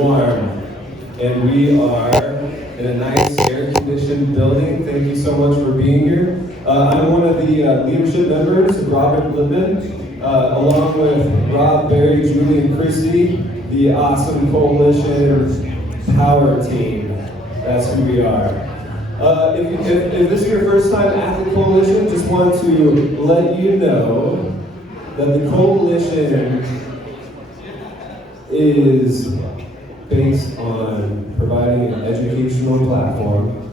warm. And we are in a nice air-conditioned building. Thank you so much for being here. I'm one of the leadership members, Robert Lippman, along with Rob, Barry, Julie, and Christy, the awesome Coalition Power Team. That's who we are. If this is your first time at the Coalition, just want to let you know that the Coalition is based on providing an educational platform,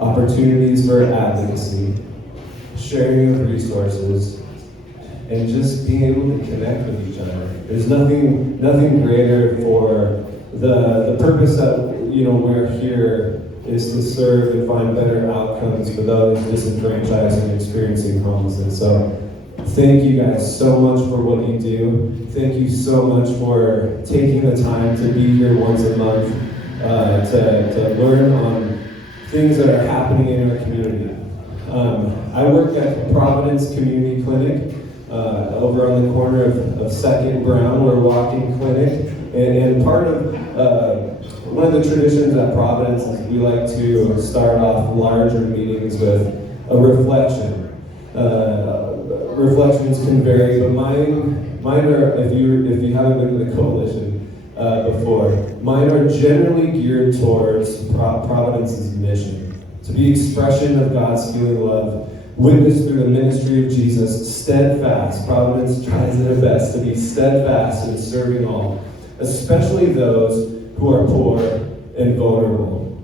opportunities for advocacy, sharing of resources, and just being able to connect with each other. There's nothing greater for the purpose that we're here is to serve and find better outcomes for those disenfranchised and experiencing homelessness. So thank you guys so much for what you do. Thank you so much for taking the time to be here once a month to learn on things that are happening in our community. I work at Providence Community Clinic over on the corner of 2nd Brown. We're a walking clinic, and part of one of the traditions at Providence is we like to start off larger meetings with a reflection. Reflections can vary, but mine are, if you haven't been to the Coalition before, mine are generally geared towards Providence's mission, to be expression of God's healing love, witnessed through the ministry of Jesus, steadfast. Providence tries their best to be steadfast in serving all, especially those who are poor and vulnerable.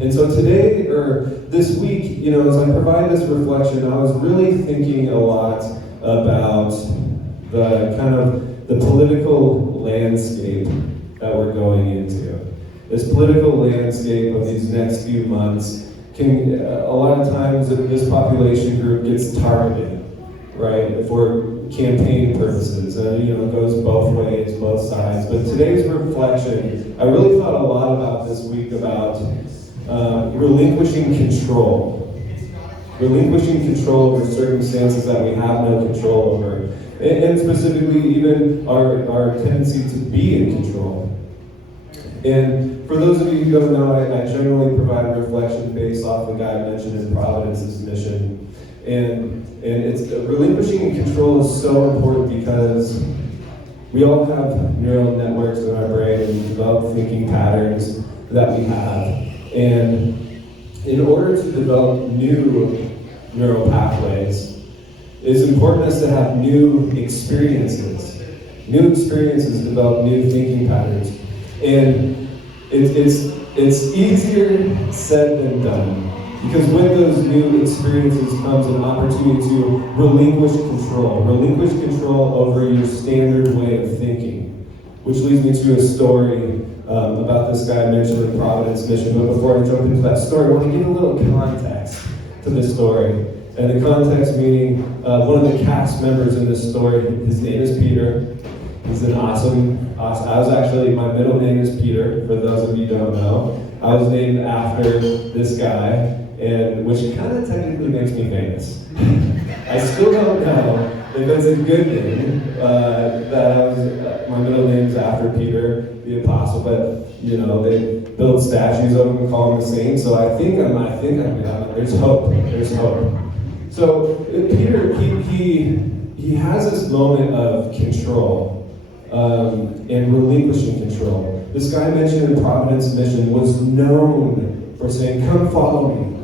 And so today, or this week, as I provide this reflection, I was really thinking a lot about the political landscape that we're going into. This political landscape of these next few months can, a lot of times this population group gets targeted, right, for campaign purposes. And it goes both ways, both sides. But today's reflection, I really thought a lot about this week about relinquishing control. Relinquishing control over circumstances that we have no control over. And specifically even our tendency to be in control. And for those of you who don't know, I generally provide a reflection based off the guy mentioned in Providence's mission. And it's relinquishing control is so important because we all have neural networks in our brain and develop thinking patterns that we have. And in order to develop new neural pathways, it's important us to have new experiences. New experiences develop new thinking patterns. And it's easier said than done. Because with those new experiences comes an opportunity to relinquish control over your standard way of thinking. Which leads me to a story about this guy mentioned in Providence Mission. But before I jump into that story, I want to give a little context to this story. And the context meaning one of the cast members in this story, his name is Peter. He's an awesome, my middle name is Peter, for those of you who don't know. I was named after this guy, and which kind of technically makes me famous. I still don't know if it's a good thing that my middle name is after Peter, the apostle, but they build statues of him and call him the saint, so I think I'm there's hope. So Peter, he has this moment of control. And relinquishing control. This guy mentioned in Providence Mission was known for saying, come follow me.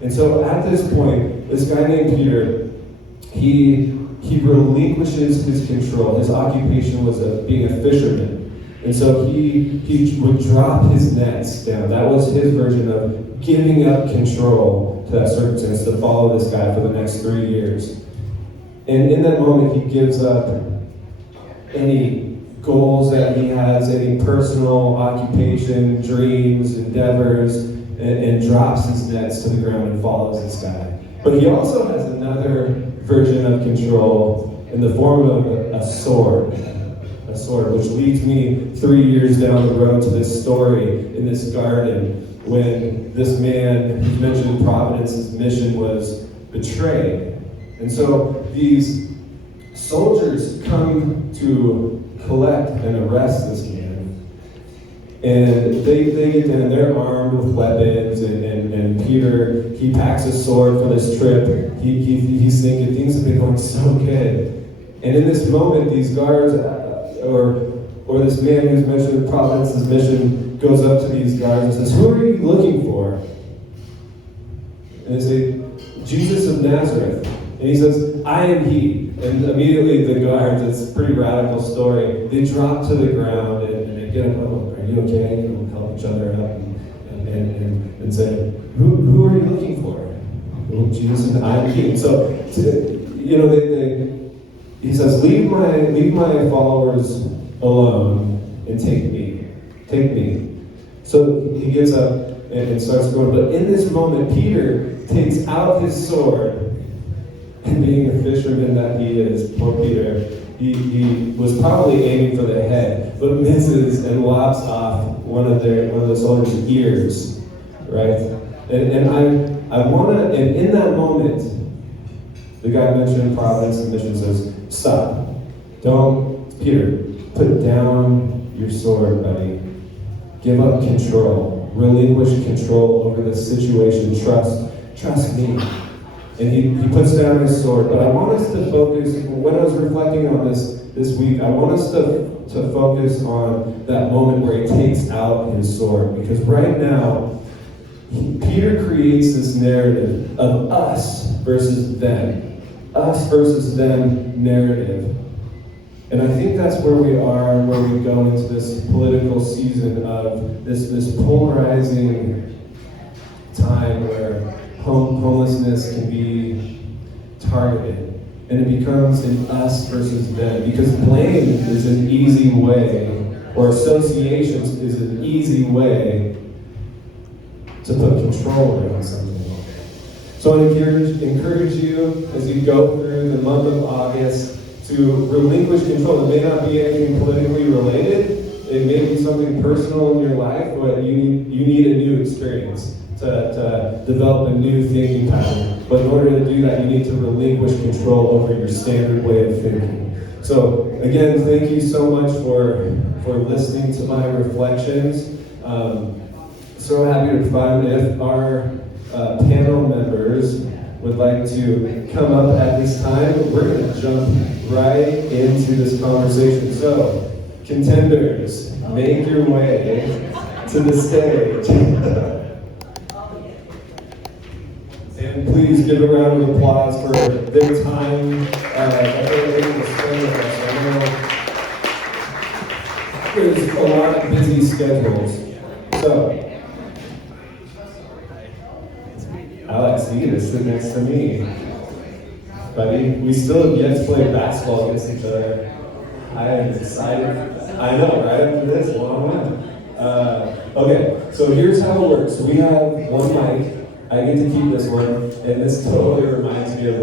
And so at this point, this guy named Peter, he relinquishes his control. His occupation was being a fisherman. And so he would drop his nets down. That was his version of giving up control to that circumstance to follow this guy for the next 3 years. And in that moment, he gives up any goals that he has, any personal occupation, dreams, endeavors, and drops his nets to the ground and follows this guy. But he also has another version of control in the form of a sword, which leads me 3 years down the road to this story in this garden when this man who's mentioned in Providence's mission was betrayed. And so these soldiers come to collect and arrest this man. And they get down, they're armed with weapons, and Peter, he packs a sword for this trip. He's thinking things have been going so good. And in this moment, these guards, or this man who's mentioned Providence's mission, goes up to these guards and says, "Who are you looking for?" And they say, "Jesus of Nazareth." And he says, "I am he." And immediately the guards, it's a pretty radical story, they drop to the ground and they get up, "Oh, are you okay?" And we'll help each other up and say, who are you looking for? "Well, Jesus, and I am he." And so, he says, leave my followers alone and take me. Take me. So he gets up and starts going. But in this moment, Peter takes out his sword, and being the fisherman that he is, poor Peter, he was probably aiming for the head, but misses and lops off one of the soldiers' ears, right? And in that moment, the guy mentioned Providence and mission says, "Stop. Peter, put down your sword, buddy. Give up control. Relinquish control over the situation. Trust me." And he puts down his sword. But I want us to focus, when I was reflecting on this week, I want us to focus on that moment where he takes out his sword. Because right now, Peter creates this narrative of us versus them. Us versus them narrative. And I think that's where we are, where we go into this political season of this polarizing time where homelessness can be targeted. And it becomes an us versus them. Because blame is an easy way, or associations is an easy way to put control around something. So I encourage you as you go through the month of August to relinquish control. It may not be anything politically related. It may be something personal in your life, but you need a new experience to develop a new thinking pattern. But in order to do that, you need to relinquish control over your standard way of thinking. So again, thank you so much for listening to my reflections. So happy to provide. If our panel members would like to come up at this time, we're going to jump right into this conversation. So, contenders, make your way to the stage. And please give a round of applause for their time that they're able to spend with us. I know there's a lot of busy schedules. So, Alex, you get to sit next to me. Buddy, we still have yet to play basketball against each other. I am excited. I know, right after this, long one. Okay, so here's how it works. So we have one mic. I get to keep this one, and this totally reminds me of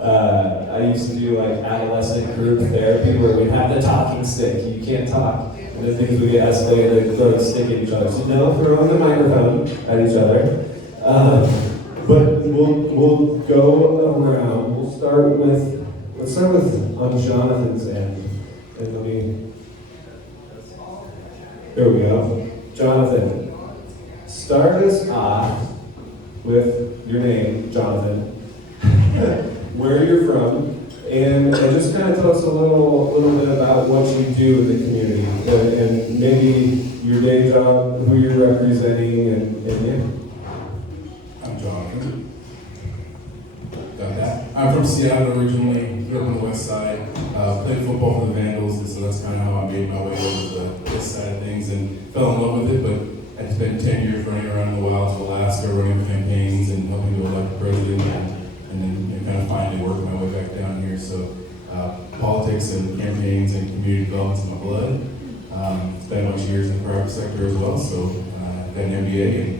I used to do adolescent group therapy where we have the talking stick. You can't talk, and then things would get escalated, they throw the stick at each other. So no throwing the microphone at each other. But we'll go around. Let's start with on Jonathan's end. And there we go. Jonathan, start us off with your name, Jonathan, where you're from, and just kind of tell us a little bit about what you do in the community, and maybe your day job, who you're representing, and yeah. I'm Jonathan. Got that. I'm from Seattle originally, grew up on the west side, played football for the Vandals, and so that's kind of how I made my way over to this side of things and fell in love with it, but I spent 10 years running around in the wilds of Alaska, running campaigns and helping to elect the president, and then kind of finally working my way back down here. So politics and campaigns and community development's in my blood. Spent a bunch of years in the private sector as well, so I've got an MBA and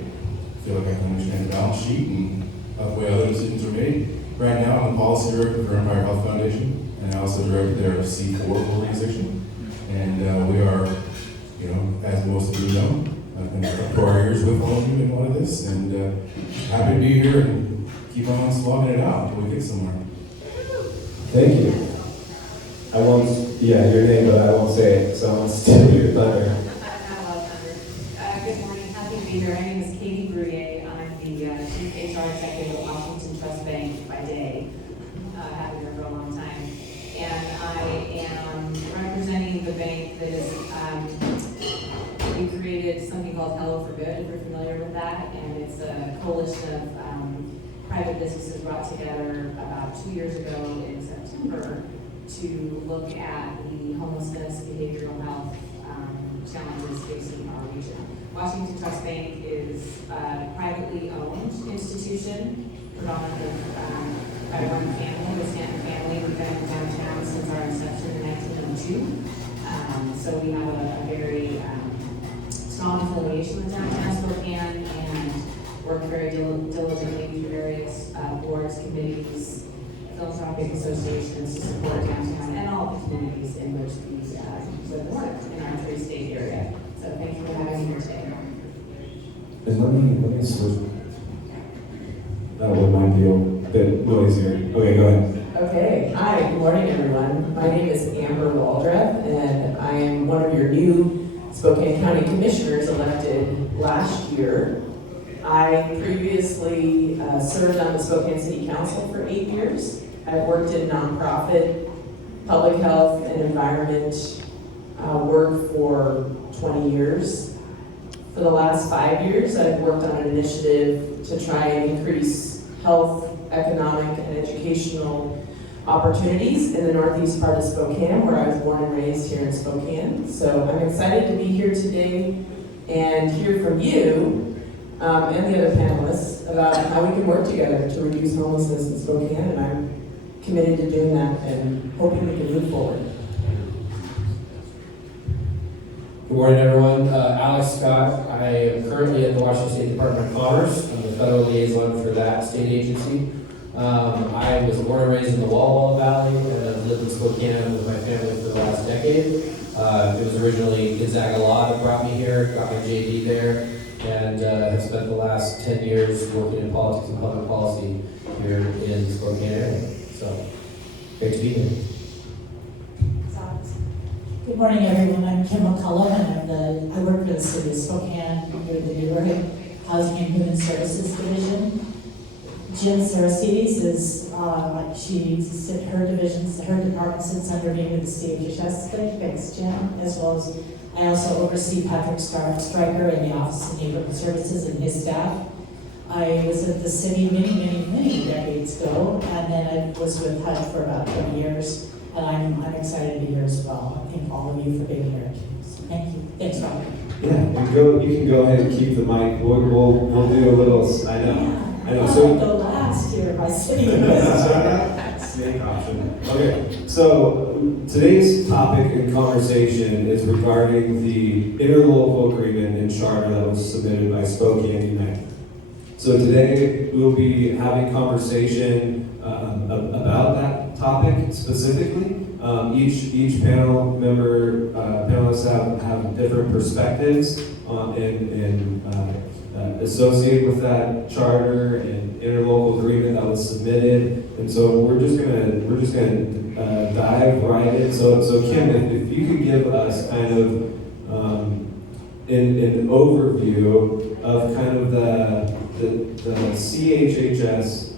feel like I can understand the balance sheet and how the way other decisions are made. Right now, I'm the policy director for Empire Health Foundation, and I also direct their C4 organization. And we are, as most of you know, I've been up to our ears with all of you in one of this, and happy to be here and keep on slogging it out until we get somewhere. Thank you. I once Yeah, your name, but I won't say it, so I won't steal your thunder. Good morning, happy to be here. My name is Katie Bruyere. I'm the Chief HR Executive at Washington Trust Bank by day. I've been here for a long time. And I am representing the bank that is, we created something called Hello for Good, if you're familiar with that. And it's a coalition of private businesses brought together about 2 years ago in September to look at the homelessness, behavioral health challenges facing our region. Washington Trust Bank is a privately owned institution, predominantly by one family, the Stanton family. We've been in downtown since our inception in 1902. So we have a very strong affiliation with downtown Spokane and work very diligently through various boards, committees, philanthropic associations to support downtown and all the communities in which we live and work in our three-state area. So thank you for having me here today. And let me switch. That one might be a bit noisier. Okay, go ahead. Okay, hi, good morning everyone. My name is Amber Waldreth and I am one of your new Spokane County Commissioners elected last year. I previously served on the Spokane City Council for 8 years. I've worked in nonprofit, public health and environment work for 20 years. For the last 5 years, I've worked on an initiative to try and increase health, economic, and educational opportunities in the northeast part of Spokane, where I was born and raised here in Spokane. So I'm excited to be here today and hear from you and the other panelists about how we can work together to reduce homelessness in Spokane, and I'm committed to doing that and hoping we can move forward. Good morning, everyone. Alex Scott. I am currently at the Washington State Department of Commerce. I'm the federal liaison for that state agency. I was born and raised in the Walla Walla Valley and I've lived in Spokane with my family for the last decade. It was originally Gonzaga Law that brought me here, got my JD there, and have spent the last 10 years working in politics and public policy here in the Spokane area. So, great to be here. Good morning, everyone. I'm Kim McCullough, and I work for the City of Spokane under the Neighborhood Housing and Human Services Division. Jim Saracides is, her department sits under me with the CHHS thing. Thanks, Jim. As well as, I also oversee Patrick Stryker in the Office of Neighborhood Services and his staff. I was at the city many decades ago, and then I was with HUD for about 20 years. And I'm excited to be here as well. I thank all of you for being here. So thank you. Thanks, Robert. Yeah, you can go ahead and keep the mic. We'll do a little. I know. So the last year by city. snake option. Okay, so today's topic and conversation is regarding the interlocal agreement and charter that was submitted by Spokane United. So today we'll be having conversation about that topic specifically. Each panel member, panelists have different perspectives and associated with that charter and interlocal agreement that was submitted. And so we're just gonna dive right in. So Kim, if you could give us kind of an overview of kind of the CHHS,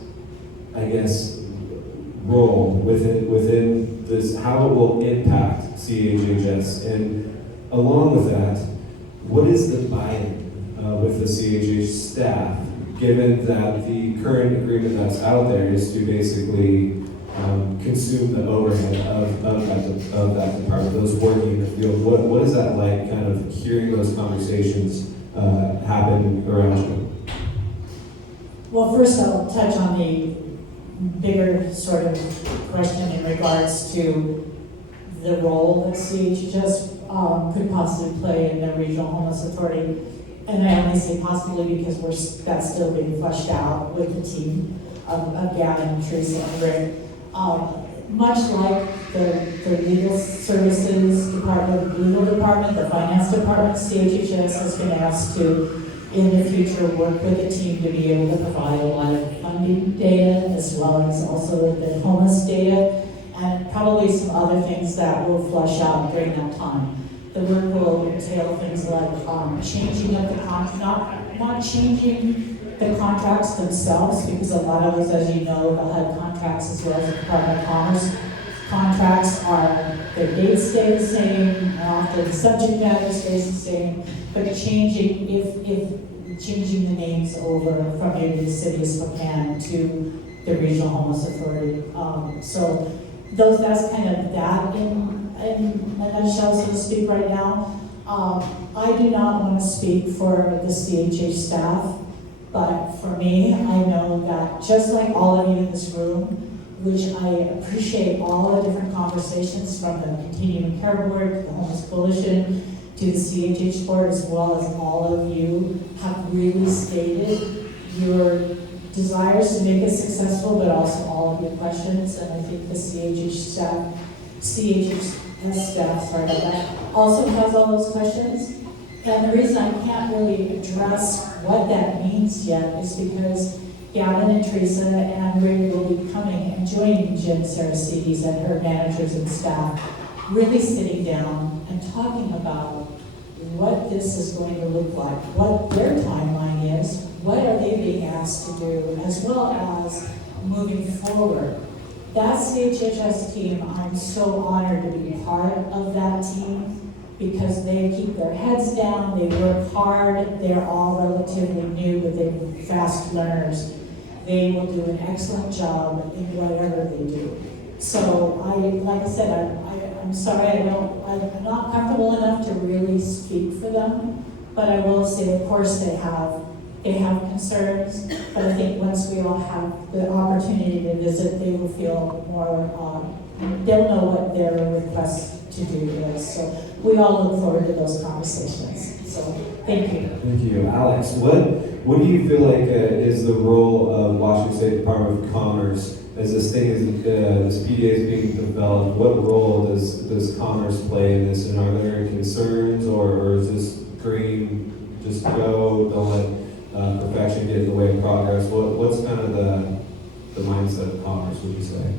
I guess, role within this, how it will impact CHHS, and along with that, what is the buy-in with the CHH staff, given that the current agreement that's out there is to basically consume the overhead of that department, those working in the field. What is that like, kind of hearing those conversations happen around you? Well, first I'll touch on the bigger sort of question in regards to the role that CHHS could possibly play in the Regional Homeless Authority. And I only say possibly because that's still being fleshed out with the team of Gavin, Teresa, and Rick. Much like the legal services department, legal department, the finance department, CHHS has been asked to, in the future, work with the team to be able to provide a lot of funding data as well as also the homeless data. And probably some other things that will flush out during that time. The work will entail things like changing of the not changing the contracts themselves, because a lot of us, as you know, the HUD contracts as well as the Department of Commerce contracts are, their dates stay the same, and often the subject matter stays the same, but changing, if changing the names over from maybe the city of Spokane to the Regional Homeless Authority. So that's kind of that in a nutshell, so to speak, right now. I do not want to speak for the CHH staff, but for me, I know that just like all of you in this room, which I appreciate all the different conversations from the Continuing Care Board, to the Homeless Coalition, to the CHH Board, as well as all of you have really stated your desires to make it successful, but also all of your questions. And I think the CHS staff, sorry about that, also has all those questions. And the reason I can't really address what that means yet is because Gavin and Teresa and Ray will be coming and joining Jen Saracides and her managers and staff, really sitting down and talking about what this is going to look like, what their timeline is, what are they being asked to do, as well as moving forward. That CHHS team, I'm so honored to be part of that team because they keep their heads down, they work hard, they're all relatively new, but they're fast learners. They will do an excellent job in whatever they do. So like I said, I'm sorry, I'm not comfortable enough to really speak for them, but I will say, of course, they have concerns, but I think once we all have the opportunity to visit, they will feel more, they'll know what their request to do is. So we all look forward to those conversations. So thank you. Thank you. Alex, what do you feel like is the role of Washington State Department of Commerce as this PDA is being developed? What role does Commerce play in this? And are there any concerns, or is this green, just go, don't let perfection get in the way of progress? What's kind of the mindset of Commerce, would you say?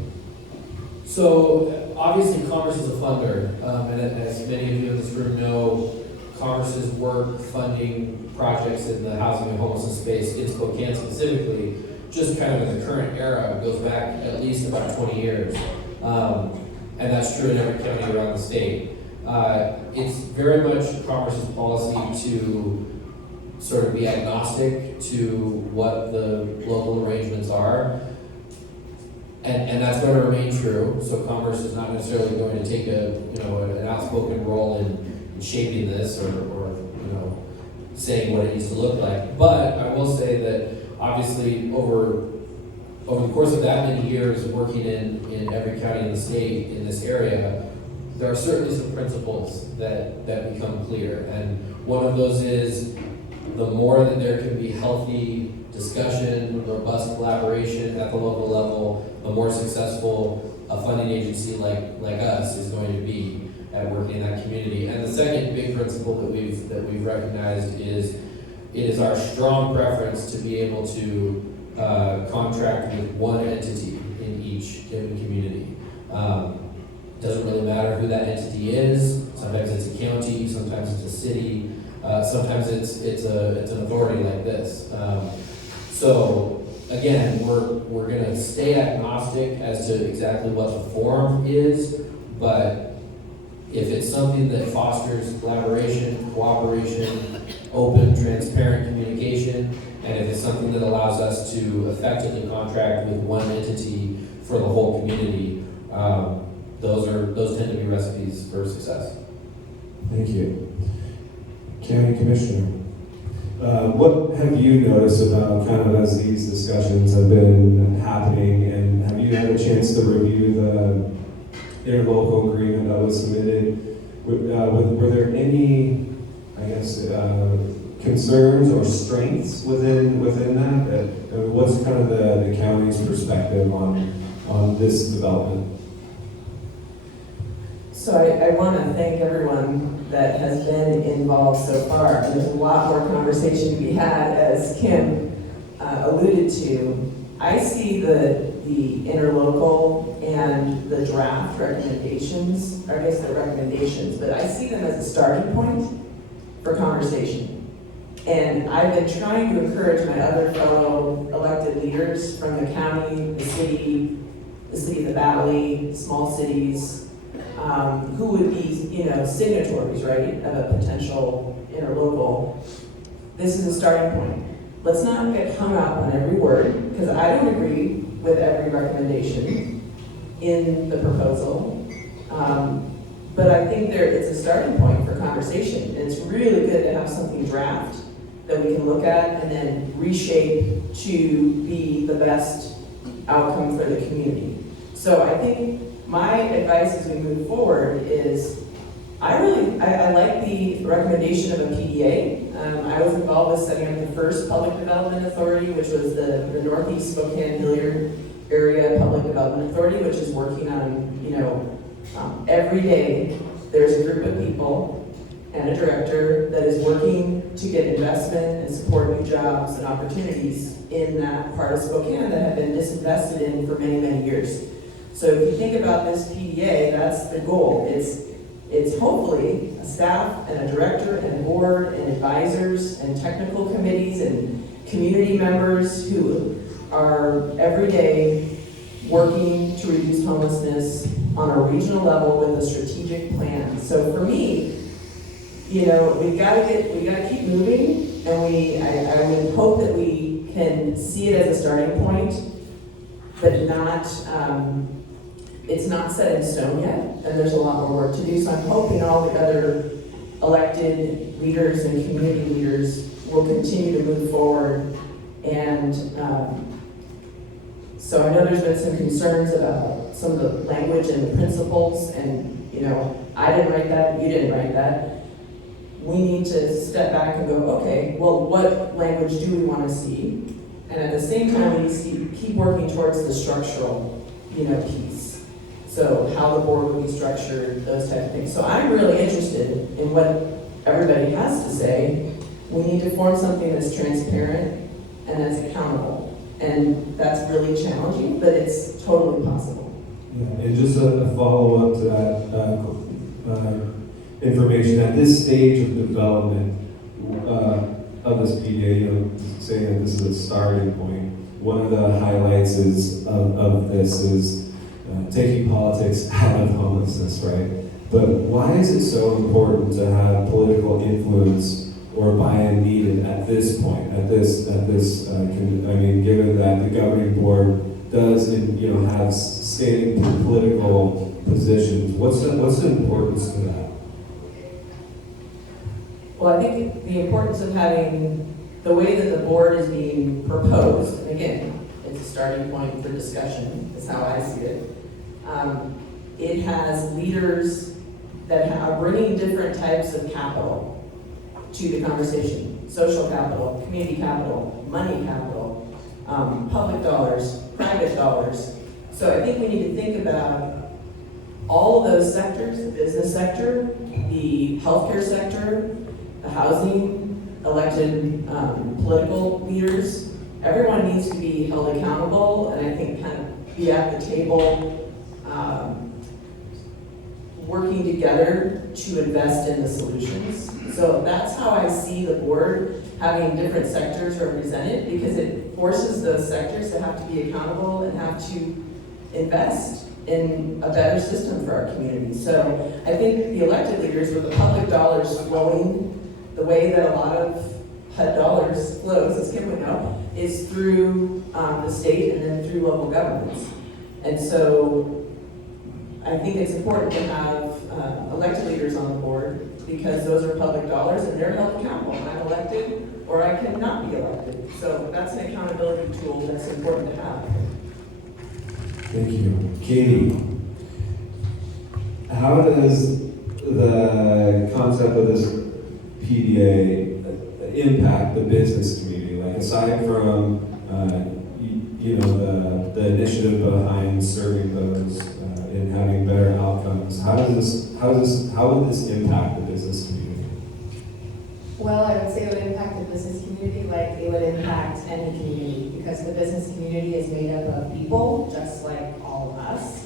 So obviously Commerce is a funder, and as many of you in this room know, Commerce's work funding projects in the housing and homelessness space in Spokane specifically, just kind of in the current era, goes back at least about 20 years. And that's true in every county around the state. It's very much Commerce's policy to sort of be agnostic to what the local arrangements are. And that's going to remain true. So Commerce is not necessarily going to take an outspoken role in shaping this or saying what it needs to look like. But I will say that obviously over the course of that many years working in every county in the state in this area, there are certainly some principles that become clear. And one of those is the more that there can be healthy discussion, robust collaboration at the local level, the more successful a funding agency like us is going to be at working in that community. And the second big principle that we've recognized is it is our strong preference to be able to contract with one entity in each given community. Doesn't really matter who that entity is. Sometimes it's a county, sometimes it's a city, sometimes it's an authority like this. So again, we're going to stay agnostic as to exactly what the form is, but if it's something that fosters collaboration, cooperation, open, transparent communication, and if it's something that allows us to effectively contract with one entity for the whole community, those tend to be recipes for success. Thank you. County Commissioner, what have you noticed about kind of as these discussions have been happening, and have you had a chance to review the interlocal agreement that was submitted? Were there any, I guess, concerns or strengths within that? What's kind of the county's perspective on this development? So I want to thank everyone that has been involved so far. There's a lot more conversation to be had, as Kim alluded to. I see the the interlocal and the draft recommendations, or I guess they're recommendations, but I see them as a starting point for conversation. And I've been trying to encourage my other fellow elected leaders from the county, the city of the valley, small cities, who would be, signatories, right, of a potential interlocal. This is a starting point. Let's not get hung up on every word, because I don't agree with every recommendation in the proposal. But I think it's a starting point for conversation. And it's really good to have something draft that we can look at and then reshape to be the best outcome for the community. So I think my advice as we move forward is, I like the recommendation of a PDA. I was involved with setting up the first public development authority, which was the Northeast Spokane Hilliard Area Public Development Authority, which is working on, every day there's a group of people and a director that is working to get investment and support new jobs and opportunities in that part of Spokane that have been disinvested in for many, many years. So if you think about this PDA, that's the goal. It's hopefully a staff and a director and board and advisors and technical committees and community members who are every day working to reduce homelessness on a regional level with a strategic plan. So for me, we gotta keep moving, and I would hope that we can see it as a starting point, but not, it's not set in stone yet, and there's a lot more work to do. So I'm hoping all the other elected leaders and community leaders will continue to move forward. And so I know there's been some concerns about some of the language and the principles, and I didn't write that, you didn't write that. We need to step back and go, okay, well, what language do we want to see? And at the same time, we need to keep working towards the structural, piece. So how the board would be structured, those type of things. So I'm really interested in what everybody has to say. We need to form something that's transparent and that's accountable. And that's really challenging, but it's totally possible. Yeah, and just a follow-up to that information. At this stage of development of this PDA, saying that this is a starting point, one of the highlights of this is taking politics out of homelessness, right? But why is it so important to have political influence or buy-in needed at this point? Given that the governing board does, have standing political positions, what's the importance to that? Well, I think the importance of having the way that the board is being proposed, and again, it's a starting point for discussion, is how I see it. It has leaders that are bringing different types of capital to the conversation. Social capital, community capital, money capital, public dollars, private dollars. So I think we need to think about all of those sectors, the business sector, the healthcare sector, the housing, elected political leaders. Everyone needs to be held accountable, and I think kind of be at the table working together to invest in the solutions. So that's how I see the board having different sectors represented, because it forces those sectors to have to be accountable and have to invest in a better system for our community. So I think the elected leaders, with the public dollars flowing the way that a lot of HUD dollars flows, as Kim would know, is through the state and then through local governments. And so I think it's important to have elected leaders on the board, because those are public dollars and they're held accountable. I'm elected or I cannot be elected. So that's an accountability tool that's important to have. Thank you. Katie, how does the concept of this PDA impact the business community? Like, aside from the initiative behind serving those and having better outcomes, how would this impact the business community? Well, I would say it would impact the business community like it would impact any community, because the business community is made up of people, just like all of us.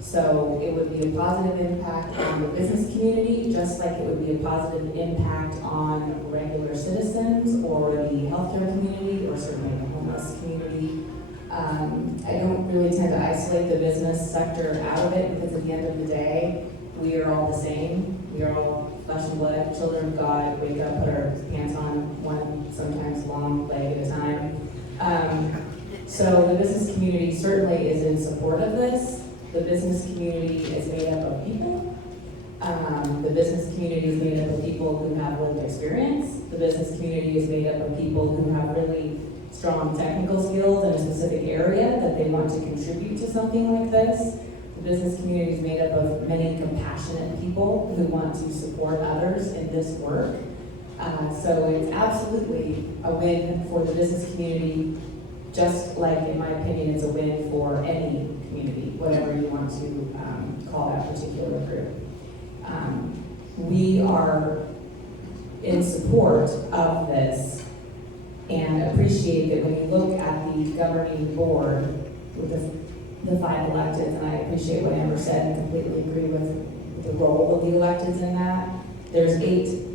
So it would be a positive impact on the business community, just like it would be a positive impact on regular citizens or the healthcare community, or certainly the homeless community. I don't really tend to isolate the business sector out of it, because at the end of the day, we are all the same. We are all flesh and blood, children of God, wake up, put our pants on one, sometimes long leg at a time. So the business community certainly is in support of this. The business community is made up of people. The business community is made up of people who have lived experience. The business community is made up of people who have really strong technical skills in a specific area that they want to contribute to something like this. The business community is made up of many compassionate people who want to support others in this work. So it's absolutely a win for the business community, just like, in my opinion, it's a win for any community, whatever you want to call that particular group. We are in support of this and appreciate that when you look at the governing board with the 5 electeds, and I appreciate what Amber said and completely agree with the role of the electeds in that. There's 8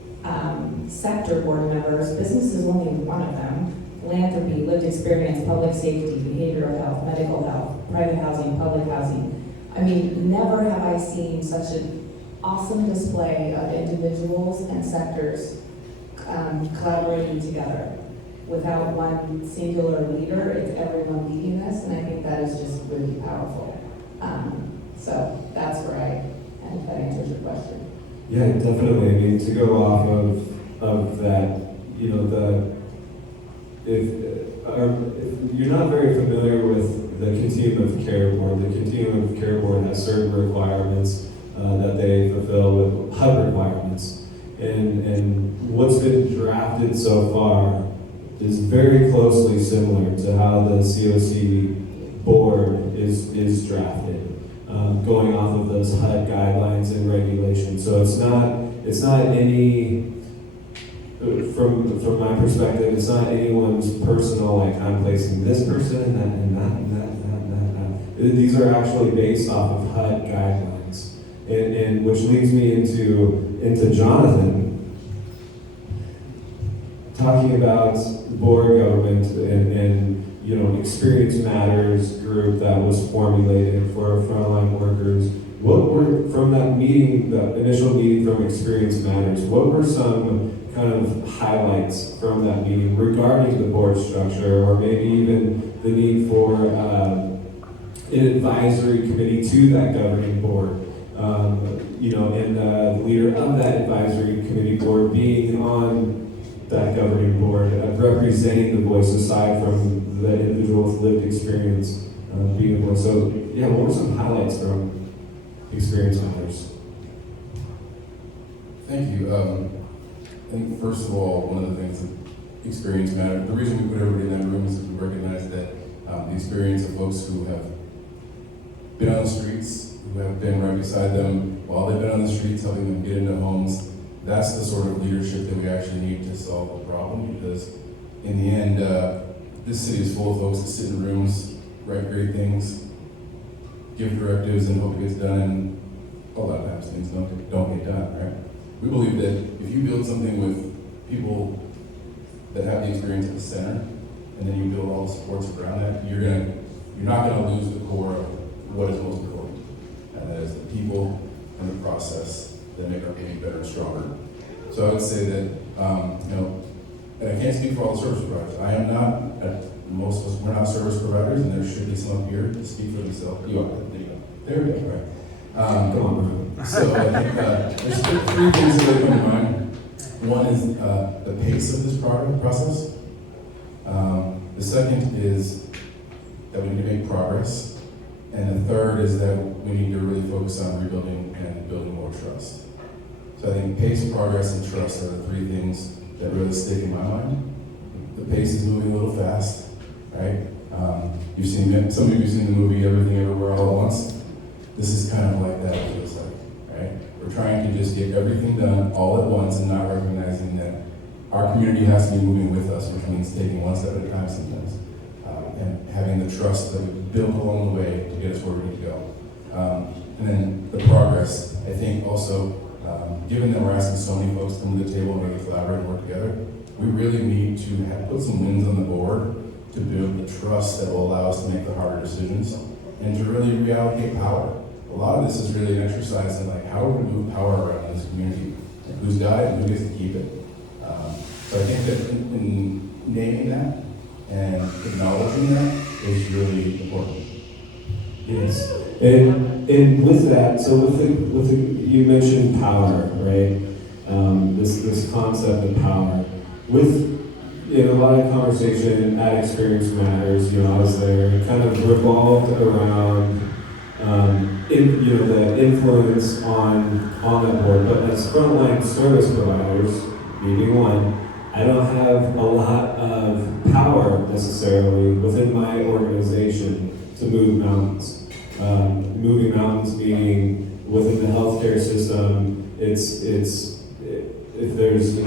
sector board members. Business is only one of them. Philanthropy, lived experience, public safety, behavioral health, medical health, private housing, public housing. I mean, never have I seen such an awesome display of individuals and sectors collaborating together without one singular leader. It's everyone leading this, and I think that is just really powerful. So that's where I think that answers your question. Yeah, definitely. I mean, to go off of that, you know, if you're not very familiar with the Continuum of Care Board, the Continuum of Care Board has certain requirements that they fulfill with HUD requirements. And what's been drafted so far is very closely similar to how the COC board is drafted, going off of those HUD guidelines and regulations. So it's not any, from my perspective, it's not anyone's personal, like, I'm placing this person and that and that and that and that. These are actually based off of HUD guidelines. And which leads me into Jonathan, talking about board government and you know, Experience Matters group that was formulated for frontline workers. What were, from that meeting, the initial meeting from Experience Matters, what were some kind of highlights from that meeting regarding the board structure, or maybe even the need for an advisory committee to that governing board? You know, and the leader of that advisory committee board being on that governing board, representing the voice aside from the individual's lived experience being a board. So, yeah, what were some highlights from Experience Matters? Thank you. I think first of all, one of the things that Experience Matters, the reason we put everybody in that room is that we recognize that the experience of folks who have been on the streets, who have been right beside them while they've been on the streets, helping them get into homes, that's the sort of leadership that we actually need to solve the problem, because in the end, this city is full of folks that sit in rooms, write great things, give directives and hope it gets done, and a lot of times things don't get done, right? We believe that if you build something with people that have the experience at the center, and then you build all the supports around that, you're not gonna lose the core of what is most important, and that is the people and the process that make our community better and stronger. So I would say that, you know, and I can't speak for all the service providers. I am not, most of us, we're not service providers, and there should be some up here to speak for themselves. You are, there we go, right? Come on, bro. So I think there's 3 things that come to mind. One is the pace of this process. The second is that we need to make progress. And the third is that we need to really focus on rebuilding and building more trust. So I think pace, progress, and trust are the 3 things that really stick in my mind. The pace is moving a little fast, right? You've seen it, some of you have seen the movie Everything Everywhere All at Once. This is kind of like that, it feels like, right? We're trying to just get everything done all at once and not recognizing that our community has to be moving with us, which means taking one step at a time sometimes. And having the trust that we built along the way to get us where we need to go. And then the progress, I think also, given that we're asking so many folks to come to the table and really collaborate and work together, we really need to put some wins on the board to build the trust that will allow us to make the harder decisions and to really reallocate power. A lot of this is really an exercise in like how do we move power around in this community, like who's got it and who gets to keep it. So I think that in naming that and acknowledging that is really important. Yes, and with that, so with the you mentioned power, right? This concept of power. With a lot of conversation at Experience Matters, I was there. It kind of revolved around the influence on that board. But as frontline service providers, meaning one, I don't have a lot of power necessarily within my organization to move mountains. Moving mountains meaning within the healthcare system, it's if there's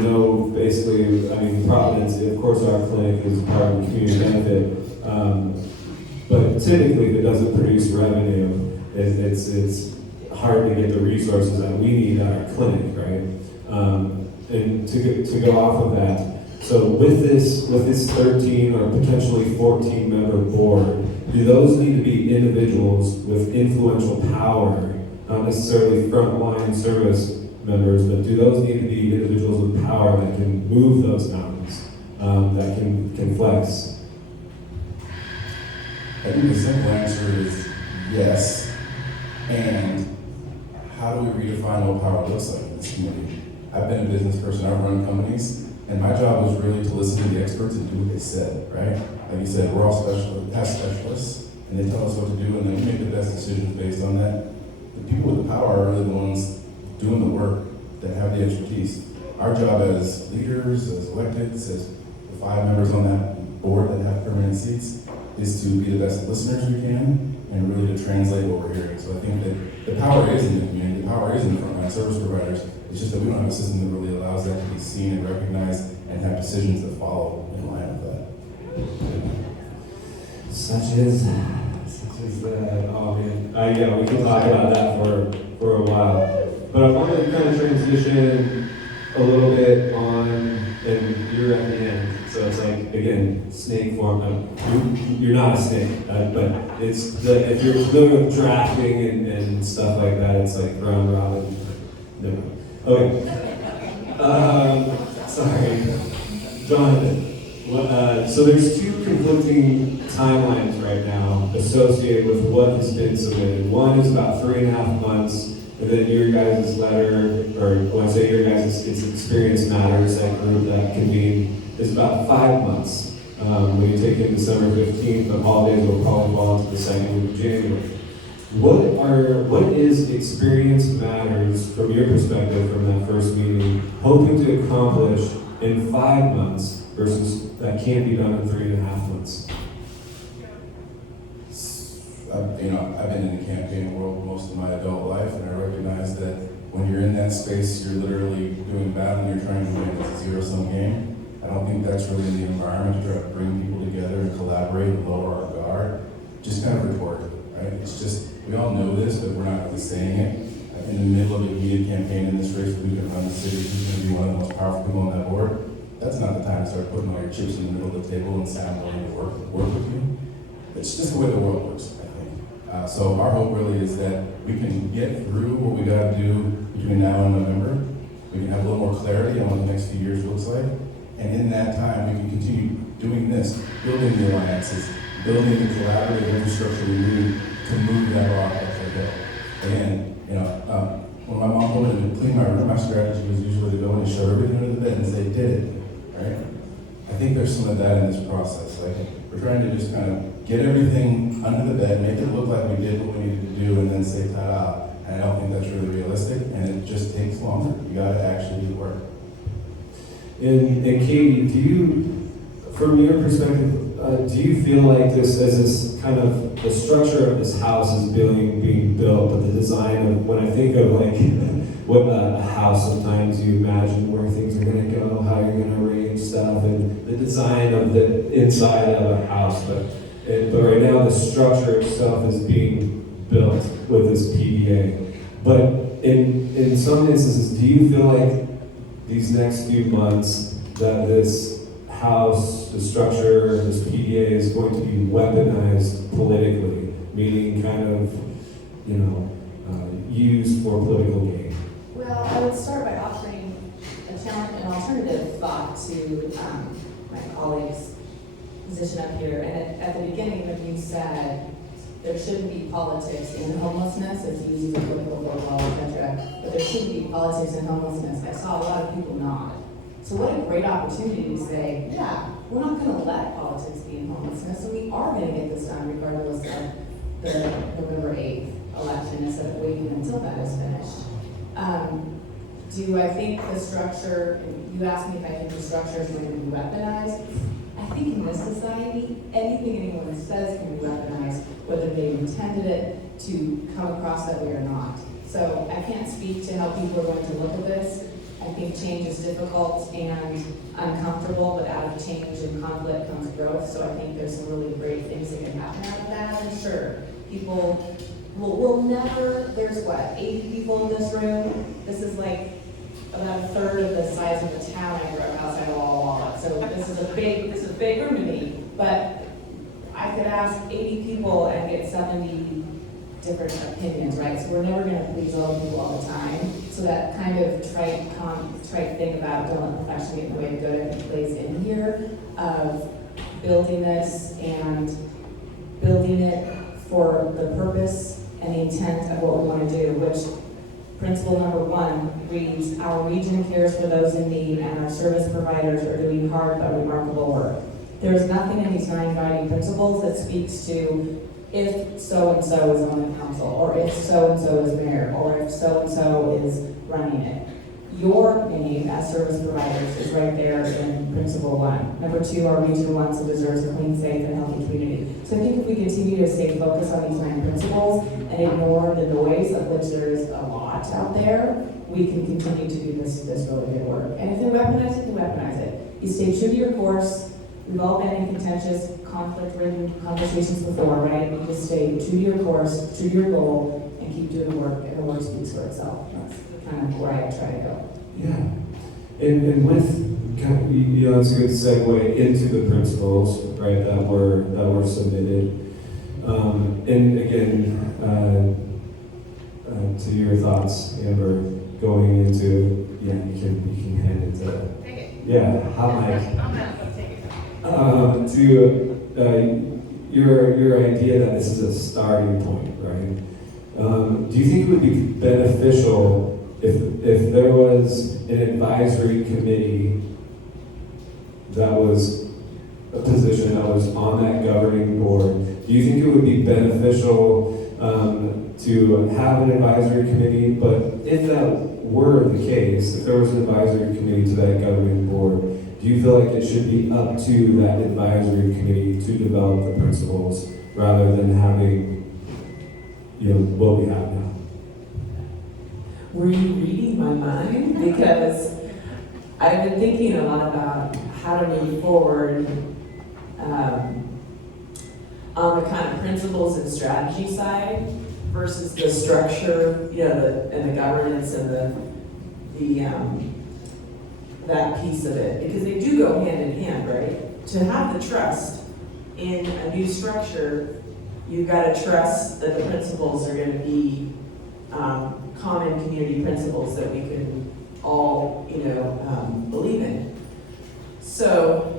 Providence, of course our clinic is part of the community benefit, but typically if it doesn't produce revenue, it's hard to get the resources that we need at our clinic, right? And to go off of that, so with this 13 or potentially 14 member board, do those need to be individuals with influential power, not necessarily frontline service members, but do those need to be individuals with power that can move those mountains, that can flex? I think the simple answer is yes. And how do we redefine what power looks like in this community? I've been a business person, I've run companies, and my job was really to listen to the experts and do what they said, right? Like you said, we're all specialists, and they tell us what to do, and then we make the best decisions based on that. The people with the power are really the ones doing the work, that have the expertise. Our job as leaders, as electeds, as the 5 members on that board that have permanent seats, is to be the best listeners we can and really to translate what we're hearing. So I think that the power is in the community, the power is in the frontline service providers. It's just that we don't have a system that really allows that to be seen and recognized and have decisions that follow in line with that. Such is that. Oh man, we can talk about that for a while. But I want to kind of transition a little bit on, and you're at the end. So it's like, again, snake form. You're not a snake, but it's if you're familiar with drafting and stuff like that, it's like round robin. No. Okay. Sorry, Jonathan. So there's 2 conflicting timelines right now associated with what has been submitted. One is about 3.5 months. And then your guys' letter, or when I say your guys', it's Experience Matters, that group that convened, is about 5 months. When you take in December 15th, the holidays will probably fall into the 2nd week of January. What is Experience Matters, from your perspective, from that first meeting, hoping to accomplish in 5 months versus that can't be done in 3.5 months? I've been in the campaign world most of my adult life, and I recognize that when you're in that space, you're literally doing battle and you're trying to win. It's a zero-sum game. I don't think that's really the environment to try to bring people together and collaborate and lower our guard. Just kind of rhetorical, right? It's just, we all know this, but we're not really saying it. In the middle of a heated campaign in this race, who's going to run the city, who's going to be one of the most powerful people on that board, that's not the time to start putting all your chips in the middle of the table and saying, I'm willing to work with you. It's just the way the world works. So our hope really is that we can get through what we got to do between now and November. We can have a little more clarity on what the next few years looks like. And in that time, we can continue doing this, building the alliances, building the collaborative infrastructure we need to move that rock up the hill. Again, when my mom told me to clean my room, my strategy was usually to go and shove everything under the bed and say, did it, right? I think there's some of that in this process. Like, we're trying to just kind of get everything under the bed, make it look like we did what we needed to do, and then say, ta-da. And I don't think that's really realistic, and it just takes longer. You gotta actually do the work. And Katie, do you, from your perspective, do you feel like this kind of, the structure of this house is being built, but the design of, when I think of like what a house, sometimes you imagine where things are gonna go, how you're gonna arrange design of the inside of a house, but right now the structure itself is being built with this PDA. But in some instances, do you feel like these next few months that this house, the structure, this PDA is going to be weaponized politically, meaning kind of, used for political gain? Well, I would start by offering an alternative thought to my colleague's position up here. And at the beginning, when you said there shouldn't be politics in homelessness, it's used as a political football, etc. But there shouldn't be politics in homelessness. I saw a lot of people nod. So what a great opportunity to say, yeah, we're not going to let politics be in homelessness, and we are going to get this done regardless of the November 8th election instead of waiting until that is finished. Do I think the structure, you asked me if I think the structure is going to be weaponized. I think in this society, anything anyone says can be weaponized, whether they intended it to come across that way or not. So I can't speak to how people are going to look at this. I think change is difficult and uncomfortable, but out of change and conflict comes growth. So I think there's some really great things that can happen out of that. And sure, people will never, there's what, 80 people in this room? This is like about a third of the size of the town I grew up outside of Walla Walla. So this is a big room to me. But I could ask 80 people and get 70 different opinions, right? So we're never going to please all the people all the time. So that kind of trite thing about don't let perfection get in the way of good, I think plays in here, of building this and building it for the purpose and the intent of what we want to do, which principle number 1 reads, our region cares for those in need and our service providers are doing hard but remarkable work. There's nothing in these 9 guiding principles that speaks to if so-and-so is on the council, or if so-and-so is mayor, or if so-and-so is running it. Your name as service providers is right there in principle 1. Number 2, our region wants and deserves a clean, safe, and healthy community. So I think if we continue to stay focused on these 9 principles and ignore the noise, of which there is a lot out there, we can continue to do this really good work. And if they weaponize it, they weaponize it. You stay true to your course. We've all been in contentious, conflict-ridden conversations before, right? You just stay true to your course, true to your goal, and keep doing the work, and the work speaks for itself. That's kind of where I try to go. Yeah, and with that's a good segue into the principles, right? That were submitted, and again, to your thoughts, Amber, going into you can hand it to. Take it. Yeah, hot mic. I'm gonna take it. To your idea that this is a starting point, right? Do you think it would be beneficial if there was an advisory committee that was a position that was on that governing board? Do you think it would be beneficial to have an advisory committee? But if that were the case, if there was an advisory committee to that governing board, do you feel like it should be up to that advisory committee to develop the principles rather than having, what we have now? Were you reading my mind? Because I've been thinking a lot about how to move forward on the kind of principles and strategy side versus the structure, and the governance and the that piece of it, because they do go hand in hand, right? To have the trust in a new structure, you've got to trust that the principles are going to be common community principles that we can all, believe in. So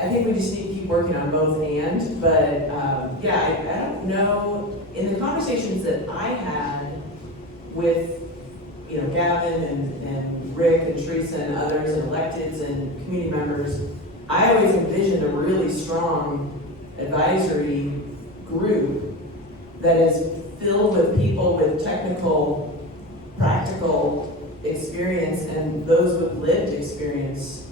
I think we just need to keep working on both and, but I don't know, in the conversations that I had with, Gavin and Rick and Teresa and others and electeds and community members, I always envisioned a really strong advisory group that is filled with people with technical, practical experience and those with lived experience.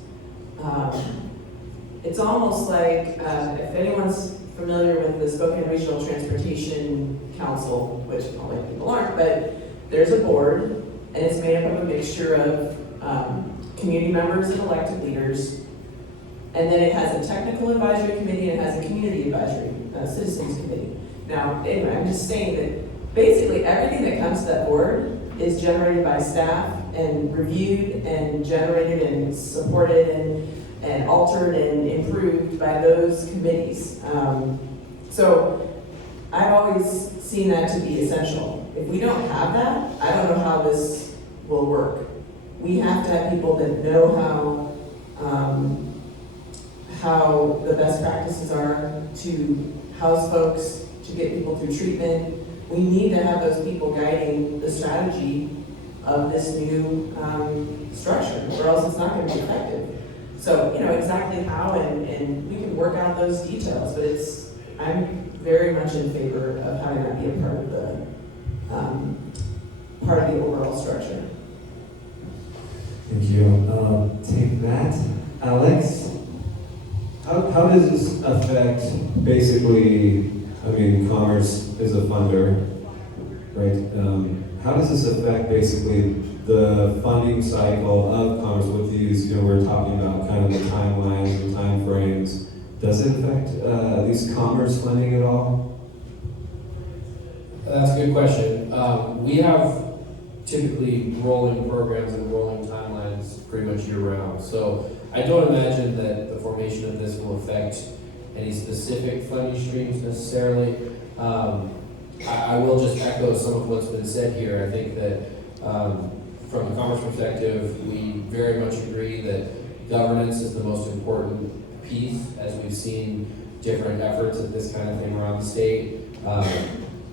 It's almost like, if anyone's familiar with the Spokane Regional Transportation Council, which all my people aren't, but there's a board, and it's made up of a mixture of community members and elected leaders And then it has a technical advisory committee, and it has a community advisory, citizens committee. Now, anyway, I'm just saying that basically everything that comes to that board is generated by staff and reviewed and generated and supported and altered and improved by those committees. So I've always seen that to be essential. If we don't have that, I don't know how this will work. We have to have people that know how the best practices are to house folks, to get people through treatment. We need to have those people guiding the strategy of this new structure, or else it's not going to be effective. So, exactly how, and we can work out those details, but I'm very much in favor of having that be a part of the overall structure. Thank you. Take that. Alex, how does this affect, basically, Commerce is a funder, right? How does this affect basically the funding cycle of Commerce with these, we're talking about kind of the timelines, the timeframes. Does it affect these Commerce funding at all? That's a good question. We have typically rolling programs and rolling timelines pretty much year round. So I don't imagine that the formation of this will affect any specific funding streams necessarily. I will just echo some of what's been said here. I think that from a Commerce perspective, we very much agree that governance is the most important piece, as we've seen different efforts at this kind of thing around the state.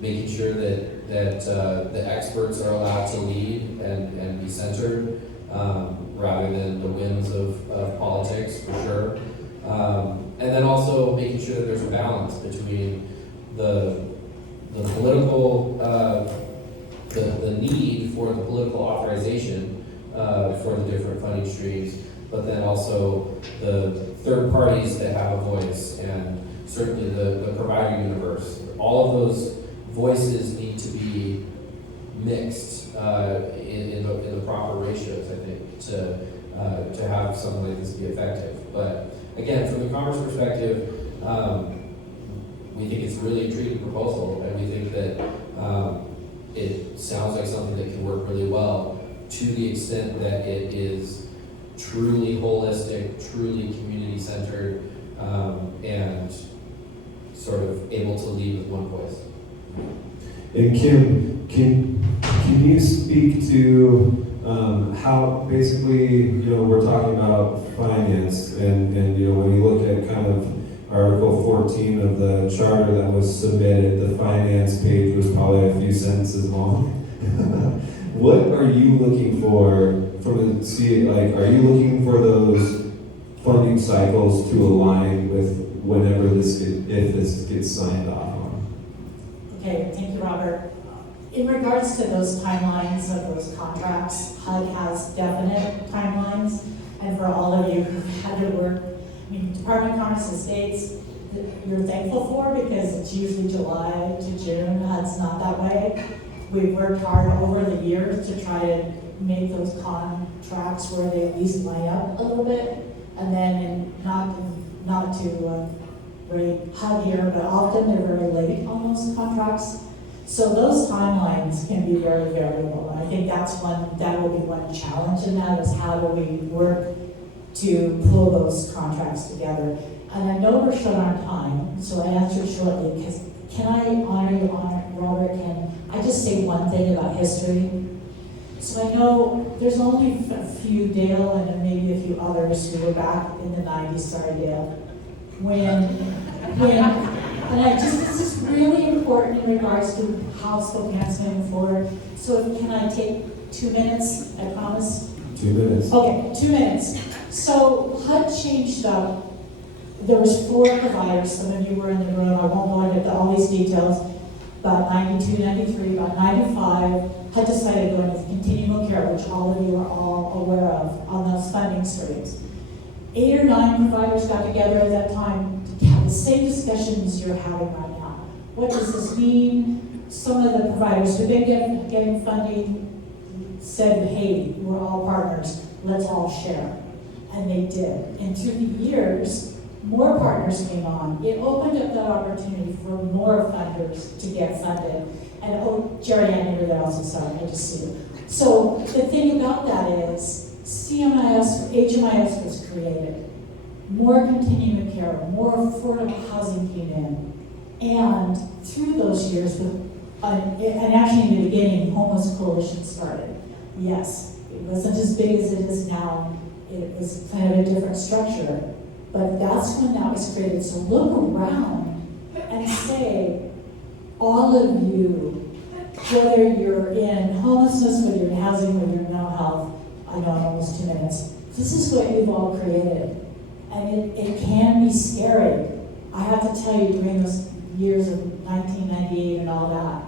Making sure that the experts are allowed to lead and be centered rather than the whims of politics, for sure. And then also making sure that there's a balance between the political, the need for the political authorization for the different funding streams, but then also the third parties that have a voice, and certainly the provider universe. All of those voices need to be mixed in the proper ratios, I think, to have something like this be effective. But again, from the Commerce perspective, we think it's really a intriguing proposal, and we think that it sounds like something that can work really well to the extent that it is truly holistic, truly community-centered, and sort of able to lead with one voice. And Kim, can you speak to how basically, we're talking about finance, and when you look at kind of Article 14 of the charter that was submitted, the finance page was probably a few sentences long. What are you looking for from the state? Like, are you looking for those funding cycles to align with whenever if this gets signed off on? Okay, thank you, Robert. In regards to those timelines of those contracts, HUD has definite timelines, and for all of you who've had to work, Department of Commerce and States, you're thankful for, because it's usually July to June. HUD's not that way. We've worked hard over the years to try to make those contracts where they at least line up a little bit, and then not to rate HUD here, but often they're very late on those contracts. So those timelines can be very variable, and I think that will be one challenge in that, is how do we work to pull those contracts together. And I know we're short on time, so I answer shortly, because can I honor you, Robert? Can I just say one thing about history? So I know there's only a few, Dale, and then maybe a few others who were back in the 90s, sorry Dale, and this is really important in regards to how Spokane's moving forward. So can I take 2 minutes, I promise? 2 minutes. Okay, 2 minutes. So HUD changed up. There was 4 providers. Some of you were in the room. I won't go into all these details. About 92, 93, about 95, HUD decided to go into continuum of care, which all of you are all aware of, on those funding streams. 8 or 9 providers got together at that time to have the same discussions you're having right now. What does this mean? Some of the providers who've been getting funding said, hey, we're all partners, let's all share. and they did. And through the years, more partners came on. It opened up that opportunity for more funders to get funded. And oh, Jerry, I knew that also, sorry, I just see you. So the thing about that is, HMIS was created. More continuum of care, more affordable housing came in. And through those years, and actually in the beginning, Homeless Coalition started. Yes, it wasn't as big as it is now. It was kind of a different structure. But that's when that was created. So look around and say, all of you, whether you're in homelessness, whether you're in housing, whether you're in mental health, I know in almost 2 minutes, this is what you've all created. And it can be scary. I have to tell you, during those years of 1998 and all that,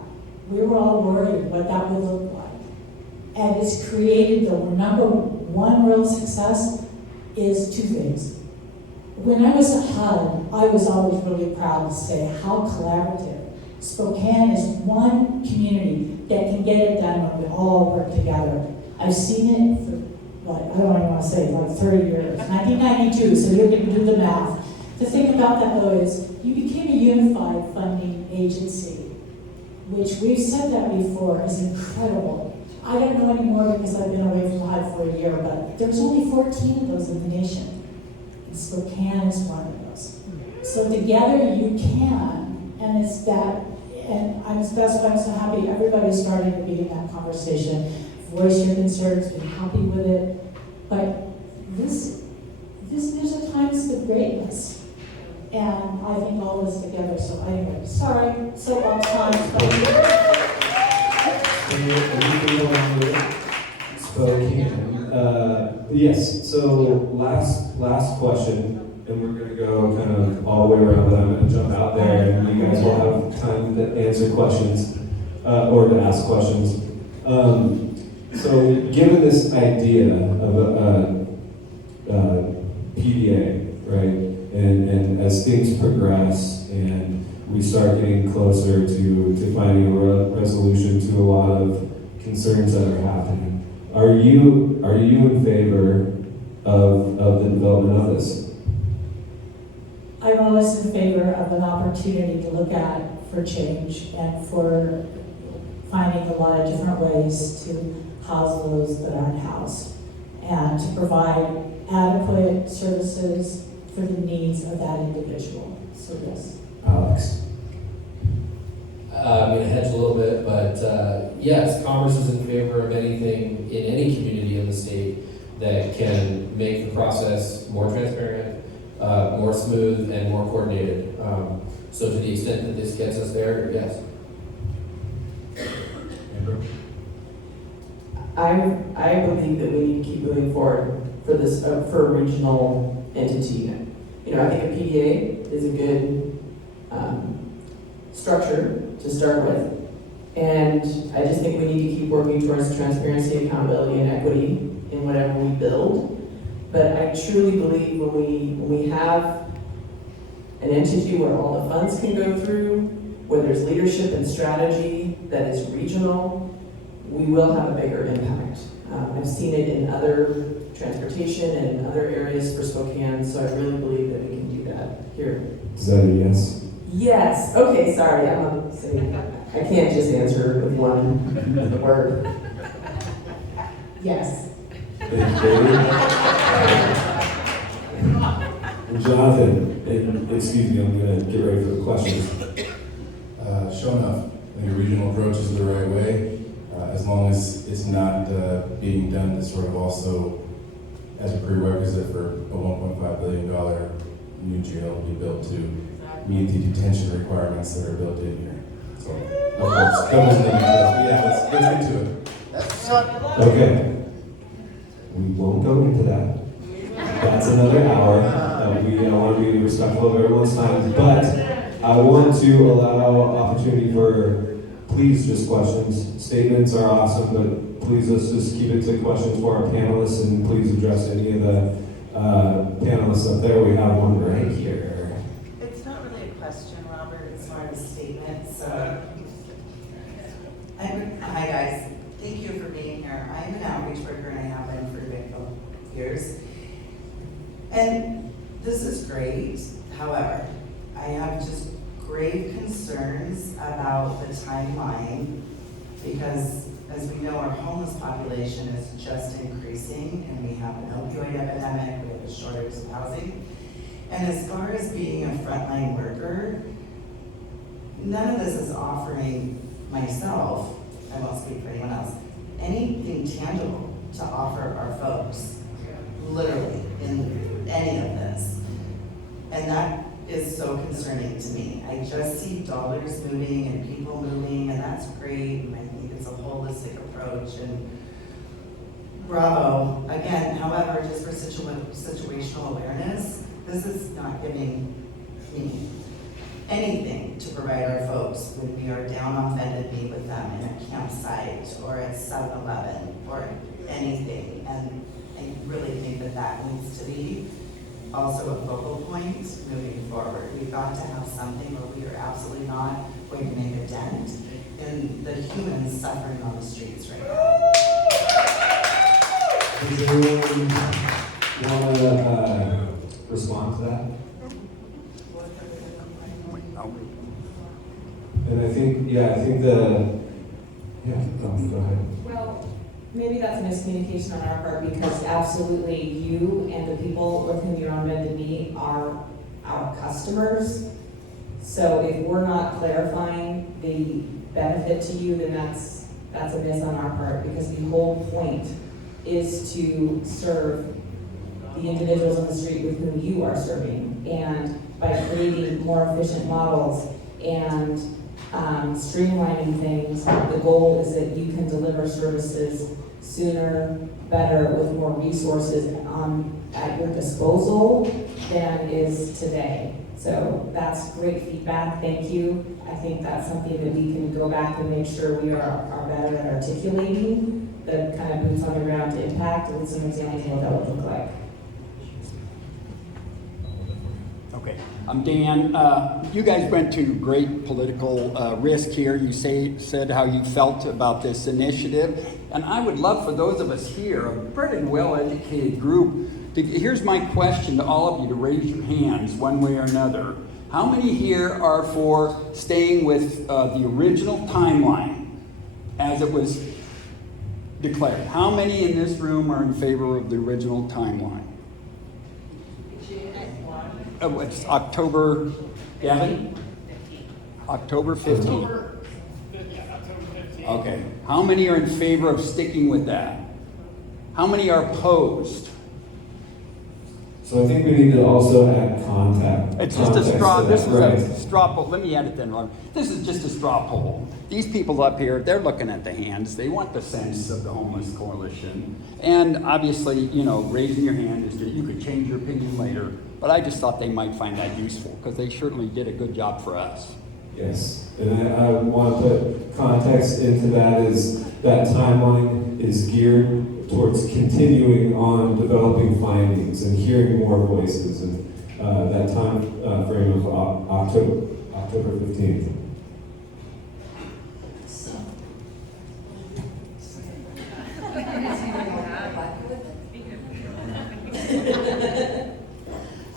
we were all worried what that would look like. And it's created the number one real success is 2 things. When I was at HUD, I was always really proud to say how collaborative. Spokane is one community that can get it done when we all work together. I've seen it for, I don't even want to say, 30 years, 1992, so you can do the math. The thing about that though is, you became a unified funding agency, which we've said that before is incredible. I don't know anymore because I've been away from HUD for a year, but there's only 14 of those in the nation. And Spokane is one of those. So together you can, and it's that, and that's why I'm so happy everybody's starting to be in that conversation. Voice your concerns, be happy with it. But there's a times of greatness. And I think all of us together, so anyway, sorry, so long time. Spokane. Yes, so last question, and we're gonna go kind of all the way around, but I'm gonna jump out there and you guys will have time to answer questions, or to ask questions. So given this idea of a PDA, right, and as things progress and we start getting closer to finding a resolution to a lot of concerns that are happening, are you in favor of the development of this? I'm always in favor of an opportunity to look at for change and for finding a lot of different ways to house those that aren't housed and to provide adequate services for the needs of that individual. So yes. Alex? I'm going to hedge a little bit, but yes, Commerce is in favor of anything in any community in the state that can make the process more transparent, more smooth, and more coordinated. So to the extent that this gets us there, yes. I believe that we need to keep moving forward for this, for a regional entity. You know, I think a PDA is a good structure to start with. And I just think we need to keep working towards transparency, accountability, and equity in whatever we build. But I truly believe when we have an entity where all the funds can go through, where there's leadership and strategy that is regional, we will have a bigger impact. I've seen it in other transportation and in other areas for Spokane, so I really believe that we can do that here. Is that a yes? Yes. Okay, sorry, I can't just answer with one word. Yes. And Jonathan, and excuse me, I'm gonna get ready for the questions. Sure enough, I think a regional approach is the right way, as long as it's not being done to sort of also as a prerequisite for a $1.5 billion new jail to be built to meet the detention requirements that are built in here. So, of course, that wasn't the details, but yeah, let's get to it. Okay. We won't go into that. That's another hour. We want to be respectful of everyone's time, but I want to allow opportunity for, please, just questions. Statements are awesome, but please, let's just keep it to questions for our panelists, and please address any of the panelists up there. We have one right here. It's not really a question, Robert, it's more of a statement, so. Hi guys, thank you for being here. I'm an outreach worker and I have been for a couple years. And this is great, however, I have just grave concerns about the timeline because as we know, our homeless population is just increasing and we have an opioid epidemic, we have a shortage of housing. And as far as being a frontline worker, none of this is offering myself, I won't speak for anyone else, anything tangible to offer our folks, literally, in any of this. And that is so concerning to me. I just see dollars moving and people moving, and that's great, and I think it's a holistic approach, and bravo. Again, however, just for situational awareness, this is not giving me anything to provide our folks when we are down on bended knee with them in a campsite or at 7-Eleven or anything. And I really think that that needs to be also a focal point moving forward. We've got to have something where we are absolutely not going to make a dent in the humans suffering on the streets right now. Does anyone want to respond to that? And I think go ahead. Well, maybe that's a miscommunication on our part because absolutely you and the people with whom you're on bended knee are our customers. So if we're not clarifying the benefit to you, then that's a miss on our part because the whole point is to serve the individuals on the street with whom you are serving. And by creating more efficient models and streamlining things, the goal is that you can deliver services sooner, better, with more resources at your disposal than is today. So that's great feedback, thank you. I think that's something that we can go back and make sure we are better at articulating the kind of boots on the ground impact with some examples of what that would look like. Okay, I'm Dan. You guys went to great political risk here. You said how you felt about this initiative. And I would love for those of us here, a pretty well-educated group, here's my question to all of you to raise your hands one way or another. How many here are for staying with the original timeline as it was declared? How many in this room are in favor of the original timeline? Oh, it's October, Gavin? October 15th. Okay. How many are in favor of sticking with that? How many are opposed? So I think we need to also add context. It's just a straw. to This that, is right? a straw poll. Let me add it then, Ron. This is just a straw poll. These people up here, they're looking at the hands. They want the sense of the Homeless Coalition. And obviously, you know, raising your hand is that you could change your opinion later. But I just thought they might find that useful because they certainly did a good job for us. Yes, and I want to put context into that is that timeline is geared towards continuing on developing findings and hearing more voices, and that time frame of October 15th.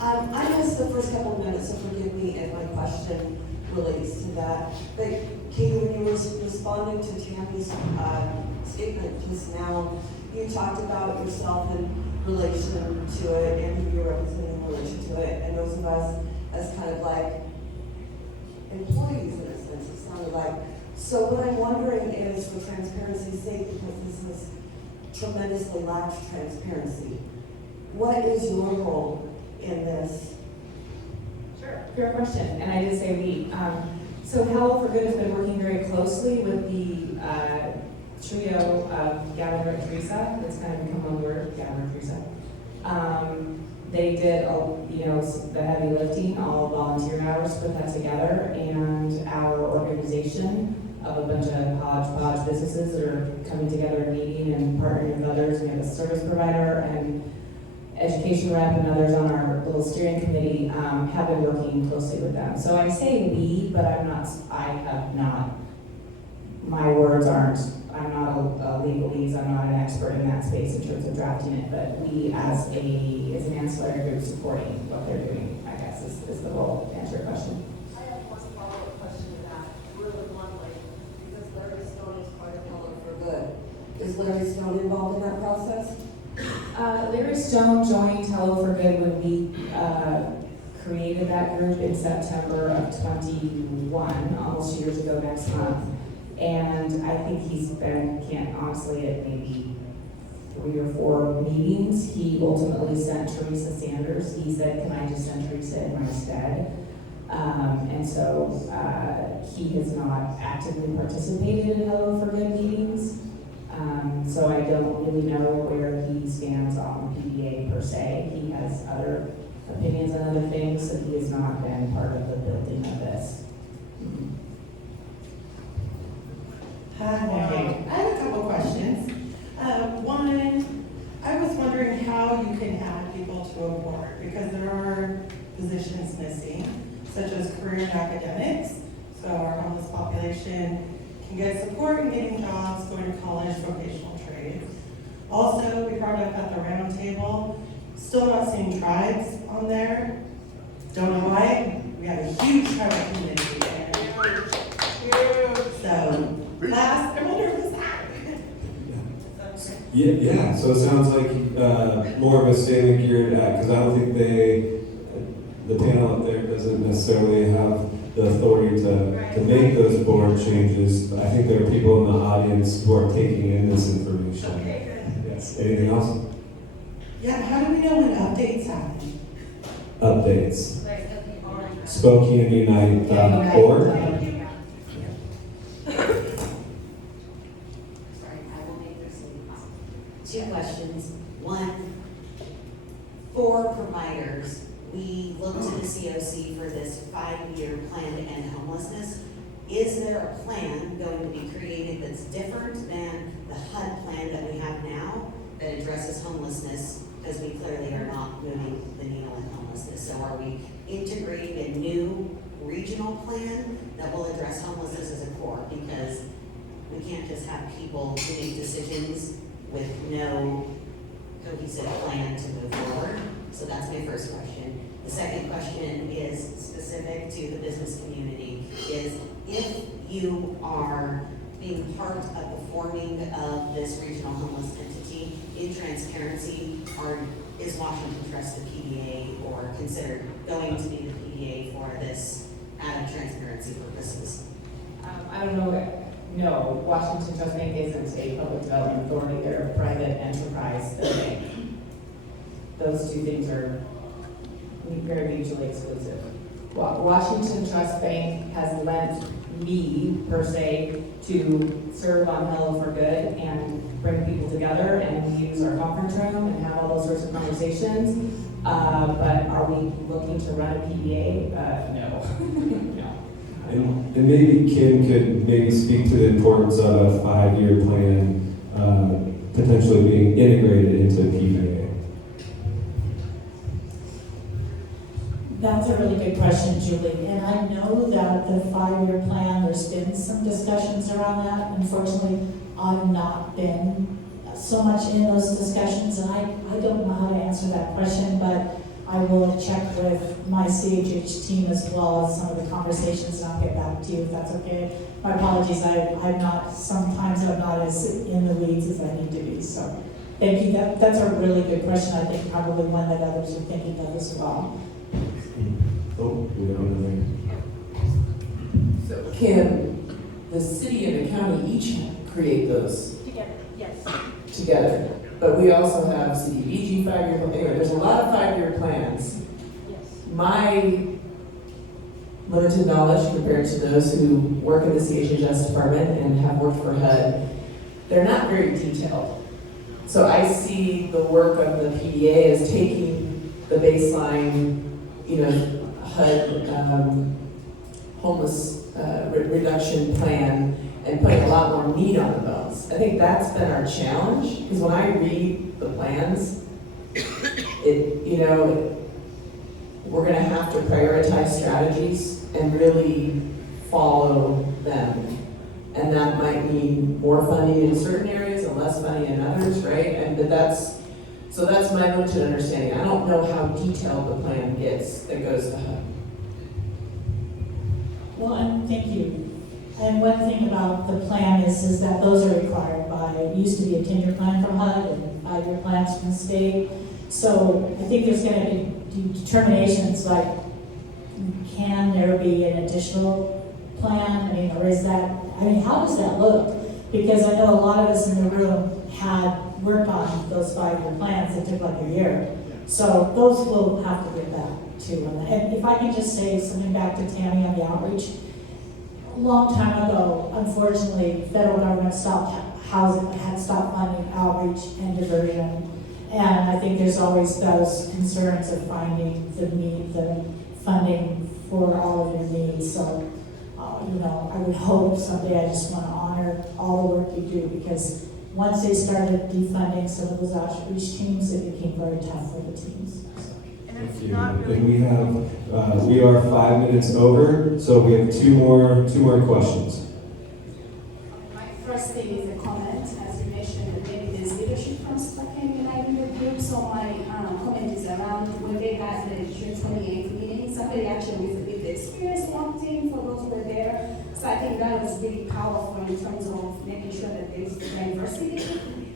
I missed the first couple of minutes, so forgive me if my question relates to that. But Katie, when you were responding to Tammy's statement just now, you talked about yourself in relation to it and who you're representing in relation to it, and those of us as kind of like employees in a sense, it sounded like. So what I'm wondering is, for transparency's sake, because this has tremendously lacked transparency, what is your role in this? Sure, fair question, and I did say we. So Howell for Good has been working very closely with the trio of Gavin and Teresa. It's kind of become a word, Gavin and Teresa. They did, the heavy lifting, all volunteer hours to put that together, and our organization of a bunch of hodgepodge businesses that are coming together and meeting and partnering with others. We have a service provider and education rep and others on our little steering committee have been working closely with them. So I say we, but my words aren't, I'm not a legalese, I'm not an expert in that space in terms of drafting it, but we as an ancillary group through supporting what they're doing, I guess, is the goal, to answer your question. I have one follow-up question to that, really bluntly, because Larry Stone is part of Hello for Good. Is Larry Stone involved in that process? Larry Stone joined Hello for Good when we created that group in September of 21, almost 2 years ago next month. And I think he's been, honestly, at maybe 3 or 4 meetings. He ultimately sent Teresa Sanders. He said, can I just send Teresa in my stead? And so he has not actively participated in Hello for Good meetings. So I don't really know where he stands on PDA per se. He has other opinions on other things, so he has not been part of the building of this. Hi, I have a couple questions. One, I was wondering how you can add people to a board, because there are positions missing, such as career and academics, so our homeless population can get support in getting jobs, going to college, vocational trades. Also, we brought up at the round table, still not seeing tribes on there. Don't know why. We have a huge tribal community there. So, last, I wonder if it's Yeah, so it sounds like more of a statement geared at, because I don't think the panel up there doesn't necessarily have the authority to make those board changes, but I think there are people in the audience who are taking in this information. Okay, good. Yes, anything else? Yeah, how do we know when updates happen? Updates. SpokaneUnite.org. Sorry, I will make this two questions. One, for providers, we look to the COC for this 5-year plan to end homelessness. Is there a plan going to be created that's different than the HUD plan that we have now that addresses homelessness? Because we clearly are not moving the needle in homelessness. So are we integrating a new regional plan that will address homelessness as a core? Because we can't just have people make decisions with no cohesive plan to move forward. So that's my first question. The second question is specific to the business community, is if you are being part of the forming of this regional homeless entity, in transparency, is Washington Trust the PDA or considered going to be the PDA for this out of transparency purposes? I don't know. No, Washington Trust Bank isn't a public development authority. They're a private enterprise. They're a bank. Those two things are very mutually exclusive. Washington Trust Bank has lent me, per se, to serve on Hello for Good and bring people together and use our conference room and have all those sorts of conversations. But are we looking to run a PDA? No. No. And maybe Kim could maybe speak to the importance of a 5-year plan potentially being integrated into PDA. That's a really good question, Julie. And I know that the 5-year plan, there's been some discussions around that. Unfortunately, I've not been so much in those discussions, and I don't know how to answer that question, but I will check with my CHH team as well as some of the conversations, and I'll get back to you if that's okay. My apologies, sometimes I'm not as in the weeds as I need to be, so thank you. That's a really good question. I think probably one that others are thinking of as well. Oh, we don't know. So Kim, the city and the county each create those Together, yes. together. But we also have CDBG 5-year, anyway, there's a lot of 5-year plans. Yes. My limited knowledge compared to those who work in the CHHS department and have worked for HUD, they're not very detailed. So I see the work of the PDA as taking the baseline, HUD homeless reduction plan and putting a lot more meat on the bones. I think that's been our challenge, because when I read the plans, we're gonna have to prioritize strategies and really follow them. And that might mean more funding in certain areas and less funding in others, right? So that's my limited understanding. I don't know how detailed the plan gets that goes to HUD. Well, and thank you. And one thing about the plan is that those are required by, it used to be a 10-year plan from HUD and 5-year plans from the state. So I think there's gonna be determinations like, can there be an additional plan? I mean, or is that, I mean, how does that look? Because I know a lot of us in the room had worked on those 5-year plans that took like a year. So those will have to get back to, and if I can just say something back to Tammy on the outreach, a long time ago, unfortunately, federal government stopped had stopped funding outreach and diversion. And I think there's always those concerns of finding the funding for all of your needs. So, I would hope someday, I just want to honor all the work you do, because once they started defunding some of those outreach teams, it became very tough for the teams. Thank you. And we are 5 minutes over, so we have two more questions. My first thing is a comment, as you mentioned, maybe there's leadership from Spokane United in the group, so my comment is around when they had the June 28th meeting, somebody actually with the experience walked in for those who were there, so I think that was really powerful in terms of making sure that there's diversity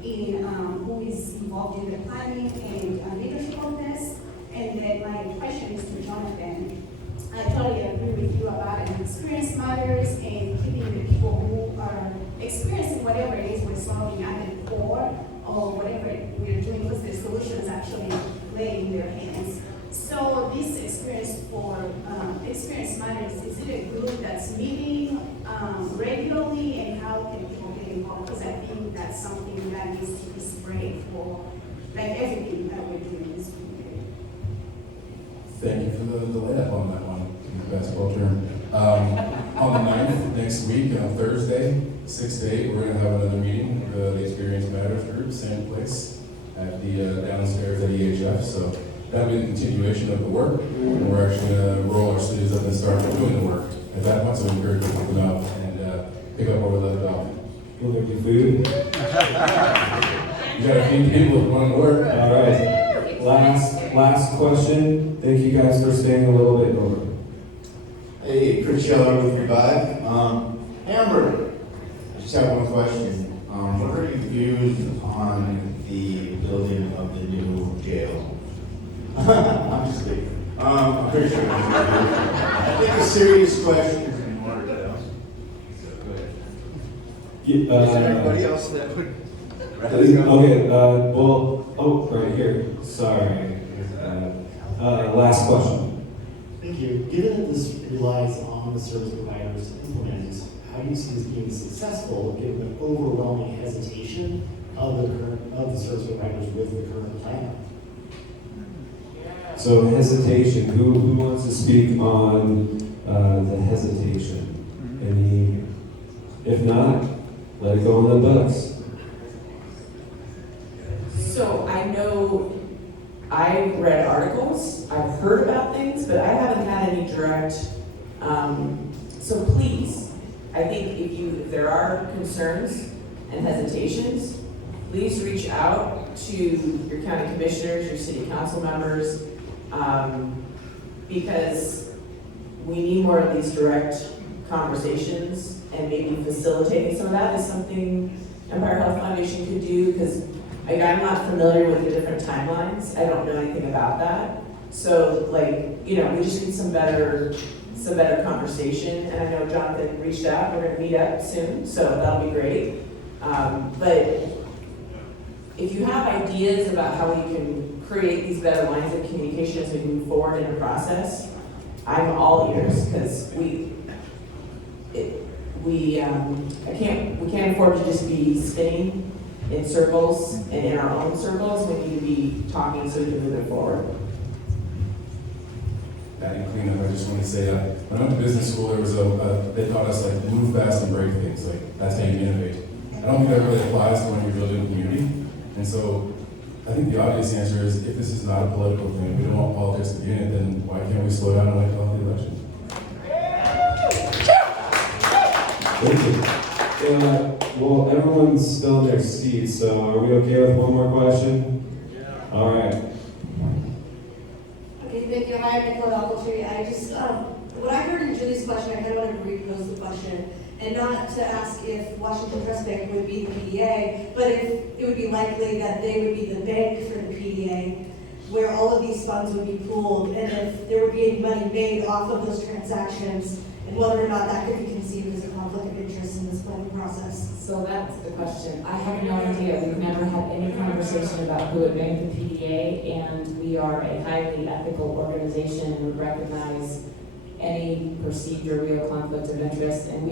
in who is involved in the planning and leadership of this. And then my question is to Jonathan. I totally agree with you about it. Experience matters, and keeping the people who are experiencing whatever it is we're solving at the core, or whatever we're doing, because the solutions actually lay in their hands. So this experience matters. Is it a group that's meeting regularly, and how can people get involved? Because I think that's something that needs to be spread for like everything that we're doing in this community. Thank you for the layup on that one, basketball term. On the 9th, next week, on Thursday, 6 to 8, we're going to have another meeting, the Experience Matters group, same place, at the downstairs at EHF. So that'll be the continuation of the work, and we're actually going to roll our sleeves up and start doing the work at that point. So we encourage people to come out and pick up where we left off. Will there be food? You got a few people that want to work. All right. Last question. Thank you guys for staying a little bit over. Hey, Chris Scheller with Revive. Amber, I just have one question. What are your views on the building of the new jail? I'm just kidding. I'm pretty sure. I think a serious question is in order. Is there anybody else that would? Okay, right here. Sorry. Last question. Thank you. Given that this relies on the service providers to implement, how do you see this being successful given the overwhelming hesitation of the service providers with the current plan? So hesitation. Who wants to speak on the hesitation? If not, let it go on the books. So I know I've read articles, I've heard about things, but I haven't had any direct, so please, I think if there are concerns and hesitations, please reach out to your county commissioners, your city council members, because we need more of these direct conversations, and maybe facilitating some of that is something Empire Health Foundation could do, because I'm not familiar with the different timelines. I don't know anything about that. So we just need some better conversation. And I know Jonathan reached out. We're going to meet up soon, so that'll be great. But if you have ideas about how we can create these better lines of communication as we move forward in the process, I'm all ears, because we can't afford to just be spinning in circles and in our own circles. We need to be talking so we can move it forward. Batting cleanup, I just want to say that when I went to business school, there was they taught us like move fast and break things. Like that's how you innovate. I don't think that really applies to when you're building a community. And so I think the obvious answer is if this is not a political thing, we don't want politics to be in it, then why can't we slow down and wait till the election? Thank you. Well, everyone's still in their seats, so are we okay with one more question? All right. Okay, thank you. Hi, I'm Nicola Appletree. I just, what I heard in Julie's question, I kind of wanted to repose the question, and not to ask if Washington Trust Bank would be the PDA, but if it would be likely that they would be the bank for the PDA, where all of these funds would be pooled, and if there would be any money made off of those transactions, and whether or not that could be conceived as a conflict of interest in this planning process. So that's the question. I have no idea. We've never had any conversation about who would bank the PDA, and we are a highly ethical organization and would recognize any perceived or real conflict of interest. And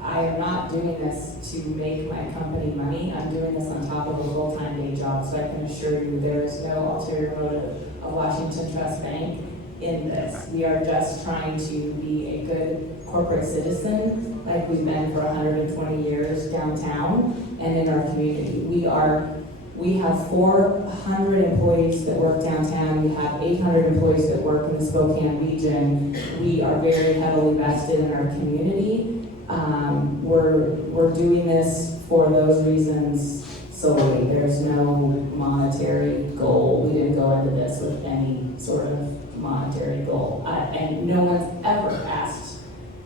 I am not doing this to make my company money. I'm doing this on top of a full-time day job. So I can assure you there is no ulterior motive of Washington Trust Bank in this. We are just trying to be a good corporate citizen, like we've been for 120 years downtown and in our community. We have 400 employees that work downtown. We have 800 employees that work in the Spokane region. We are very heavily vested in our community. We're doing this for those reasons solely. There's no monetary goal. We didn't go into this with any sort of monetary goal. And no one's ever asked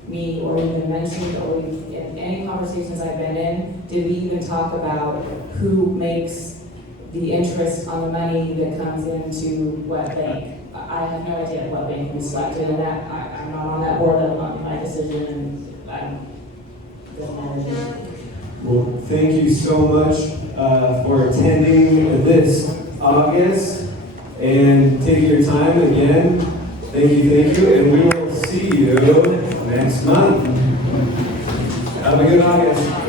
me or even mentioned, or in any conversations I've been in, did we even talk about who makes the interest on the money that comes into what bank. I have no idea what bank we selected in that. I'm not on that board, that'll not be my decision, and I'm doesn't matter to me. Well, thank you so much for attending this August and taking your time again. Thank you, and we will see you next month. Have a good August.